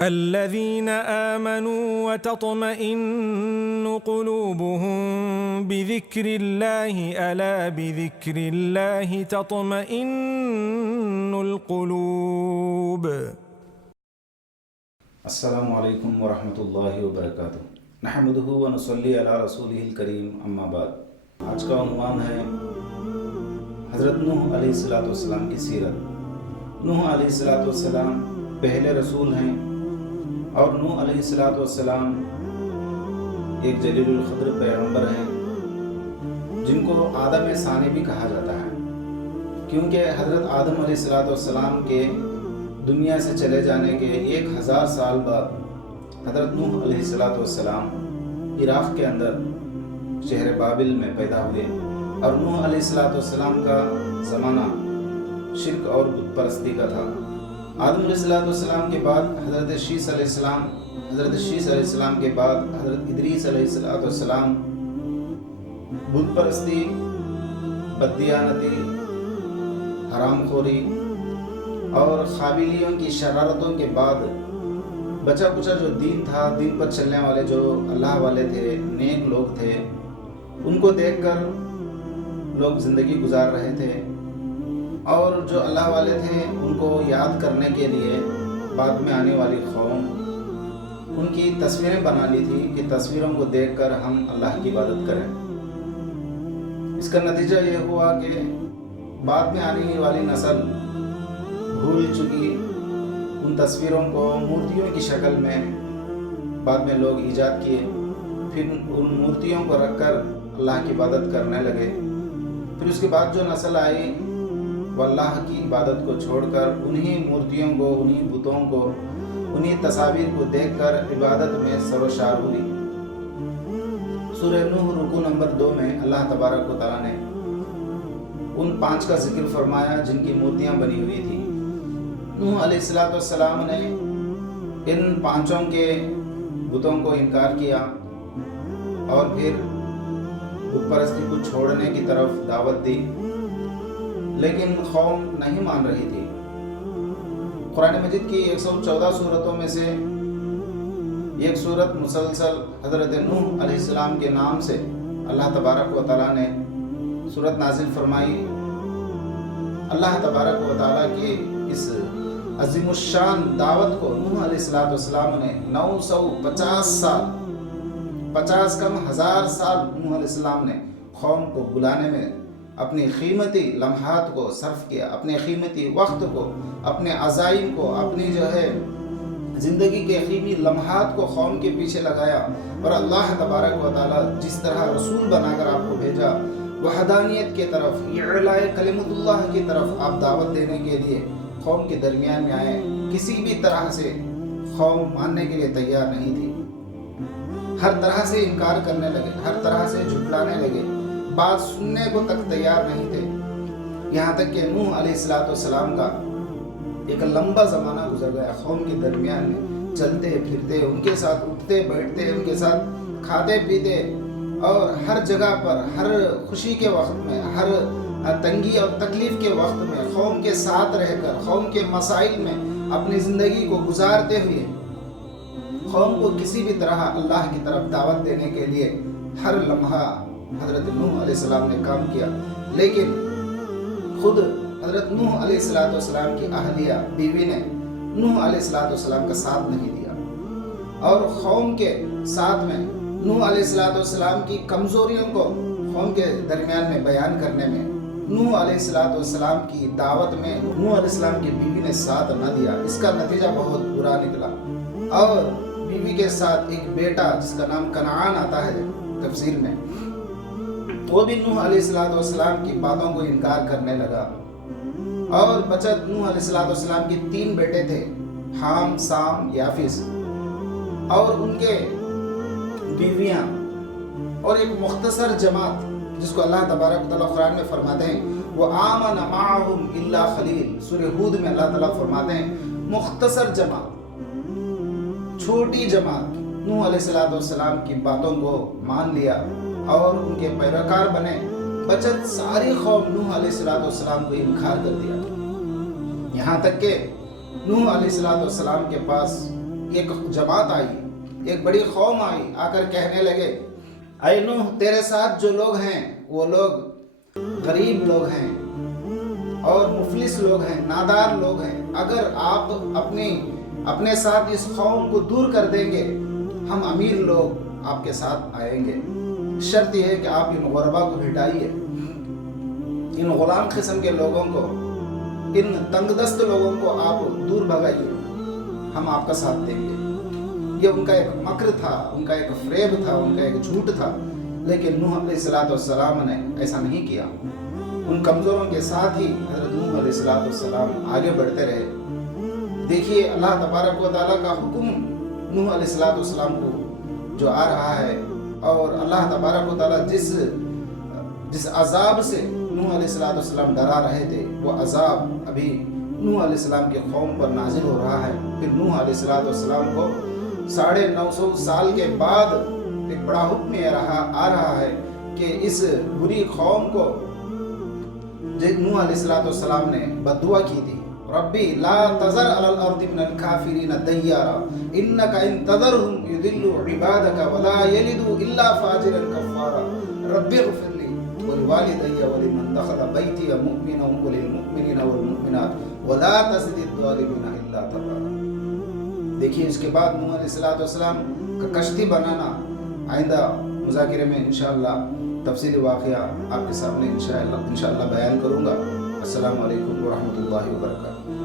الذين آمنوا وتطمئن قلوبهم بذكر الله ألا بذكر الله تطمئن القلوب. السلام علیکم ورحمۃ اللہ وبرکاتہ. نحمدہ ونصلی علی رسولہ الکریم، اما بعد. آج کا عنوان ہے حضرت نوح علیہ السلام کی سیرت. نوح علیہ السلام پہلے رسول ہیں، اور نوح علیہ السلام ایک جلیل القدر پیغمبر ہیں جن کو آدم ثانی بھی کہا جاتا ہے، کیونکہ حضرت آدم علیہ السلام کے دنیا سے چلے جانے کے 1000 سال بعد حضرت نوح علیہ السلام عراق کے اندر شہر بابل میں پیدا ہوئے، اور نوح علیہ السلام کا زمانہ شرک اور بت پرستی کا تھا. آدم علیہ السلام کے بعد حضرت شیس علیہ السلام کے بعد حضرت ادریس علیہ السلام بت پرستی، بددیانتی، حرام خوری اور قابلیوں کی شرارتوں کے بعد بچا کچا جو دین تھا، دین پر چلنے والے جو اللہ والے تھے، نیک لوگ تھے، ان کو دیکھ کر لوگ زندگی گزار رہے تھے، اور جو اللہ والے تھے ان کو یاد کرنے کے لیے بعد میں آنے والی قوم ان کی تصویریں بنا لی تھی کہ تصویروں کو دیکھ کر ہم اللہ کی عبادت کریں. اس کا نتیجہ یہ ہوا کہ بعد میں آنے والی نسل بھول چکی ان تصویروں کو مورتیوں کی شکل میں بعد میں لوگ ایجاد کیے، پھر ان مورتیوں کو رکھ کر اللہ کی عبادت کرنے لگے. پھر اس کے بعد جو نسل آئی وہ اللہ کی عبادت کو چھوڑ کر انہی مورتیوں کو، انہی بتوں کو، انہی تصاویر کو دیکھ کر عبادت میں سرشار ہوئی. سورہ نوح رکوع نمبر 2 میں اللہ تبارک و تعالیٰ نے ان 5 کا ذکر فرمایا جن کی مورتیاں بنی ہوئی تھی. نوح علیہ السلام نے ان 5 کے بتوں کو انکار کیا اور پھر بت پرستی کو چھوڑنے کی طرف دعوت دی، لیکن قوم نہیں مان رہی تھی. قرآن مجید کی 114 سورتوں میں سے ایک سورت مسلسل حضرت نوح علیہ السلام کے نام سے اللہ تبارک و تعالیٰ نے سورت نازل فرمائی. اللہ تبارک و تعالیٰ کی اس عظیم الشان دعوت کو نوح علیہ السلام نے 950 سال، 50 کم 1000 سال نوح علیہ السلام نے قوم کو بلانے میں اپنی قیمتی لمحات کو صرف کیا، اپنے قیمتی وقت کو، اپنے عزائم کو، اپنی زندگی کے قیمتی لمحات کو قوم کے پیچھے لگایا. اور اللہ تبارک و تعالیٰ جس طرح رسول بنا کر آپ کو بھیجا، وحدانیت کے طرف، اعلاء کلمت اللہ کی طرف آپ دعوت دینے کے لیے قوم کے درمیان میں آئے. کسی بھی طرح سے قوم ماننے کے لیے تیار نہیں تھی، ہر طرح سے انکار کرنے لگے، ہر طرح سے جھٹلانے لگے، بات سننے کو تک تیار نہیں تھے. یہاں تک کہ نوح علیہ السلام کا ایک لمبا زمانہ گزر گیا قوم کے درمیان میں، چلتے پھرتے، ان کے ساتھ اٹھتے بیٹھتے، ان کے ساتھ کھاتے پیتے، اور ہر جگہ پر، ہر خوشی کے وقت میں، ہر تنگی اور تکلیف کے وقت میں قوم کے ساتھ رہ کر، قوم کے مسائل میں اپنی زندگی کو گزارتے ہوئے قوم کو کسی بھی طرح اللہ کی طرف دعوت دینے کے لیے ہر لمحہ حضرت نوح علیہ السلام نے کام کیا. لیکن خود حضرت نوح علیہ السلام کی اہلیہ بیوی نے نوح علیہ السلام کا ساتھ نہیں دیا، اور قوم کے ساتھ میں نوح علیہ السلام کی کمزوریوں کو قوم کے درمیان میں بیان کرنے میں، نوح علیہ السلام کی دعوت میں نوح علیہ السلام کی بیوی نے ساتھ نہ دیا. اس کا نتیجہ بہت برا نکلا، اور بیوی کے ساتھ ایک بیٹا جس کا نام کنعان آتا ہے تفسیر میں، وہ بھی نوح علیہ السلام کی باتوں کو انکار کرنے لگا. اور بچت نوح علیہ السلام کی 3 بیٹے تھے، حام، سام، یافس، اور ان کے بیویاں، اور ایک مختصر جماعت جس کو اللہ تبارک و تعالیٰ قرآن میں فرماتے ہیں وَآمَنَ مَعَهُمْ إِلَّا خَلِيلٌ. سورہ ہود میں اللہ تعالیٰ فرماتے ہیں مختصر جماعت، چھوٹی جماعت نوح علیہ السلام کی باتوں کو مان لیا اور ان کے پیروکار بنے. بچت ساری قوم نوح علیہ السلام کو انکار کر دیا. یہاں تک کہ نوح علیہ السلام کے پاس ایک جماعت آئی, ایک بڑی قوم آئی, آ کر کہنے لگے اے نوح تیرے ساتھ جو لوگ ہیں وہ لوگ غریب لوگ ہیں اور مفلس لوگ ہیں, نادار لوگ ہیں. اگر آپ اپنے ساتھ اس قوم کو دور کر دیں گے ہم امیر لوگ آپ کے ساتھ آئیں گے. شرط یہ ہے کہ آپ ان غربا کو ہٹائیے, ان غلام قسم کے لوگوں کو, ان تنگ دست لوگوں کو آپ دور بھگائیے, ہم آپ کا ساتھ دیں گے. یہ ان کا ایک مکر تھا, ان کا ایک فریب تھا, ان کا ایک جھوٹ تھا. لیکن نوح علیہ السلام نے ایسا نہیں کیا. ان کمزوروں کے ساتھ ہی حضرت نوح علیہ السلام آگے بڑھتے رہے. دیکھیے اللہ تبارک و تعالیٰ کا حکم نوح علیہ السلام کو جو آ رہا ہے, اور اللہ تبارک و تعالیٰ جس عذاب سے نوح علیہ السلام ڈرا رہے تھے وہ عذاب ابھی نوح علیہ السلام کے قوم پر نازل ہو رہا ہے. پھر نوح علیہ السلام کو 950 سال کے بعد ایک بڑا حکم آ رہا ہے کہ اس بری قوم کو نوح علیہ السلام نے بد دعا کی تھی, ربی لا تذر علی الارض من الکافرین دیارا انک ان تذرهم یضلوا عبادک ولا یلدوا الا فاجرا کفارا ربی اغفر لی ولوالدی ولمن دخل بیتی مؤمنا وللمؤمنین والمؤمنات ولا تزد الظالمین الا تبارا. دیکھیے اس کے بعد نوح علیہ السلام کا کشتی بنانا آئندہ مذاکرے میں انشاءاللہ تفصیلی واقعہ آپ کے سامنے انشاءاللہ بیان کروں گا. السلام علیکم ورحمۃ اللہ وبرکاتہ.